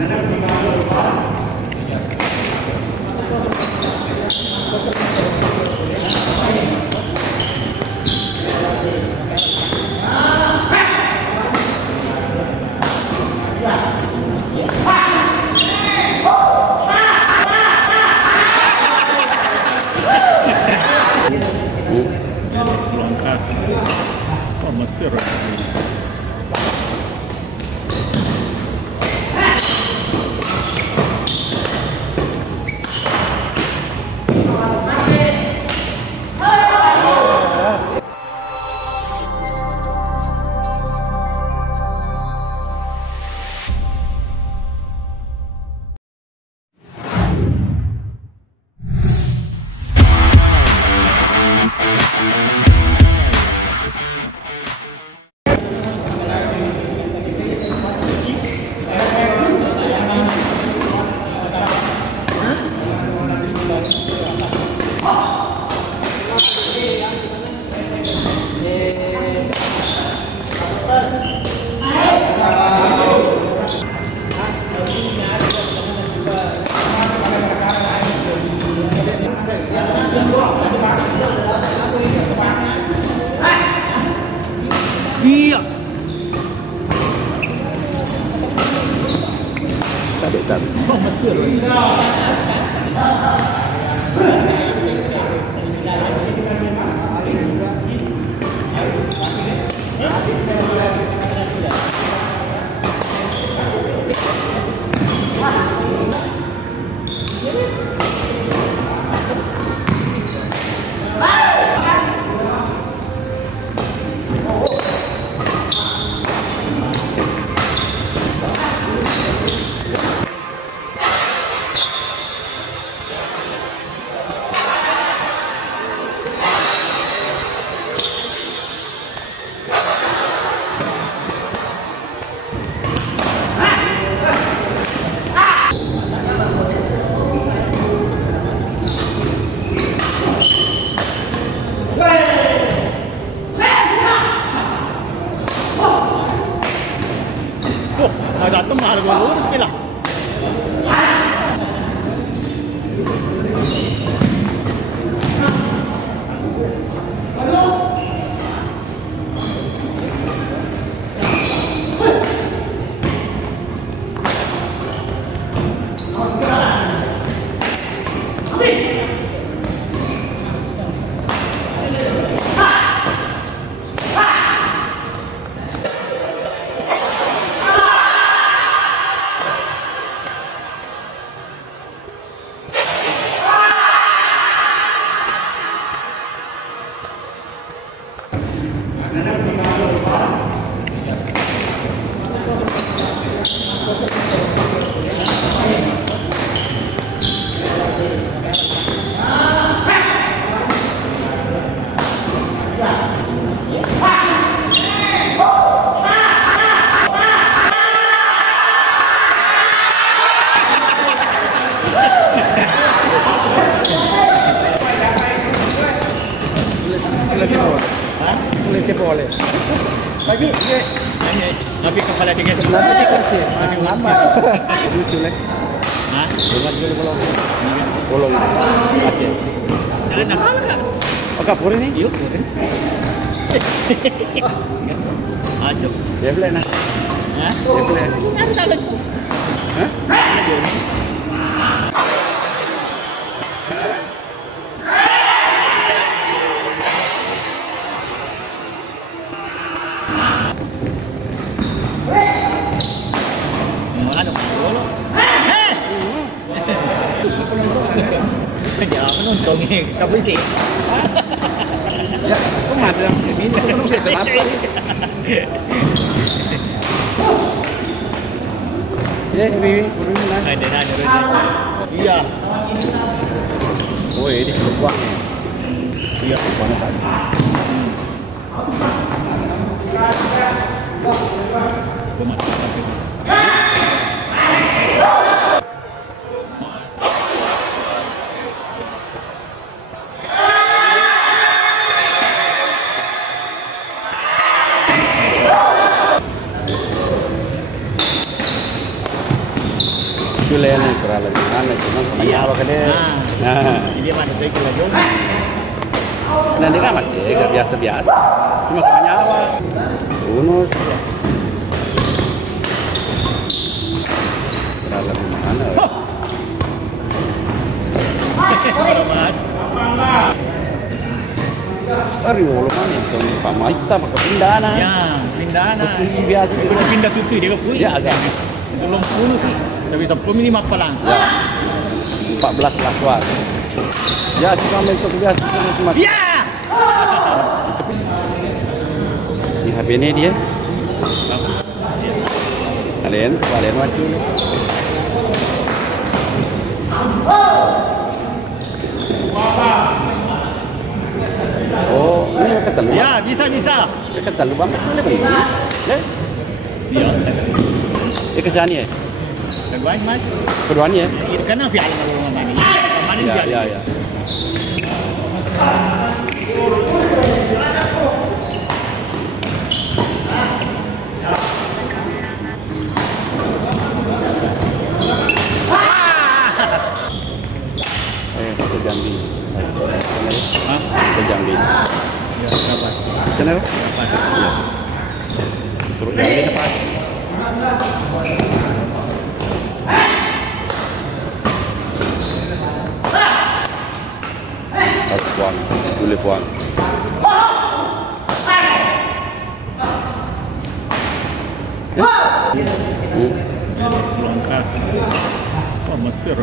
Mesir. Iya. Tabi. Oh, Mesir. Ada teman gue lurus bilang. Boleh. Lagi, tapi kepala tiga sebelah tadi kasih. Lama. Lucu leh. Hah? Bukan juga bolong. Bolong. Oke. Jangan nakal. Oke, puri nih. Yuk. Ayo. Ya boleh nak. Hah? Ya boleh. Nanti lagi. Hah? Untungnya kamu sih. Ya, kok ada yang ini? Kamu sih kenapa? Ya, ini burung lah. Ada. Iya. Oh, ini keluar. Iya, keluar tadi. lucu lah nih kurang lebih mana cuma sama nyawa kan deh. Nah, Ini dia mana saya kira juga. nanti kan masih gak biasa-biasa, cuma sama nyawa. Bonus. Kurang lebih mana? Ario lo mana itu Pak Maita pakai pindana. Ya, pindana. Biasa Kalau pindah tutu dia ke ya agak. Belum 10 tapi 10 minimal pelang. Ya. 14 lakuan. Ya cuma bentuk biasa cuma. Ya. Di HP ini dia. Kalian maju. Oh, ini ketel. Ya, bisa. Ketel bang. Boleh bang. Ya. Ya. Kesana ya. Dan baik mas. Keduanya ya. Itu kan apa yang mana ini? Ya. Ke Jambi. Ke Jambi. Ya, dapat. Sana? Dapat. Ya. Turun Jambi dapat. Harus puan, boleh puan. Lengkap. Oh, Mesir.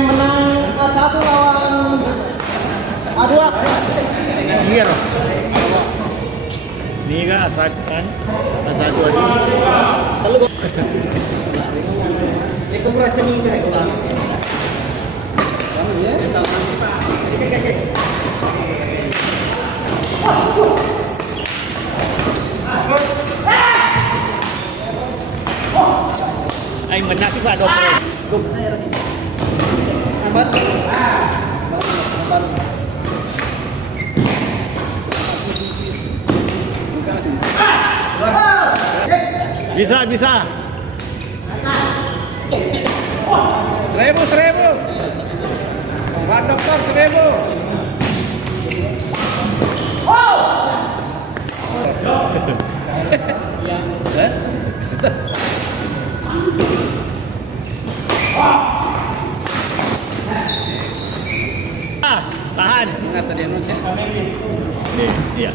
Menang 4-1 lawan A2. Iya loh. Ini kan asalkan satu aja. Itu beracun ini kan ulang. Ay menang sih Pak Dokter. Bisa. 1000. Pak Dokter 1000. Tahan. Ingat tadi yang nonton. Iya.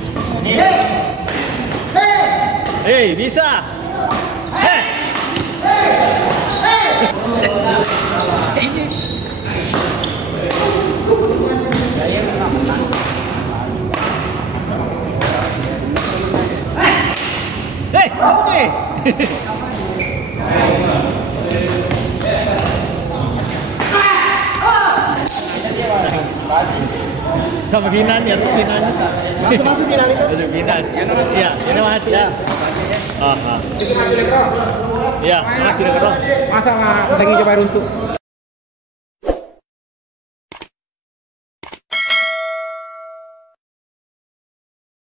Hei, bisa. Hei. Hei, putih. Sama Kinan ya, Kinan. Masuk Kinan itu. Masuk Kinan. Iya, ini mati ya. Aha. Iya, mati deh, Masa nggak pengen coba runtuh?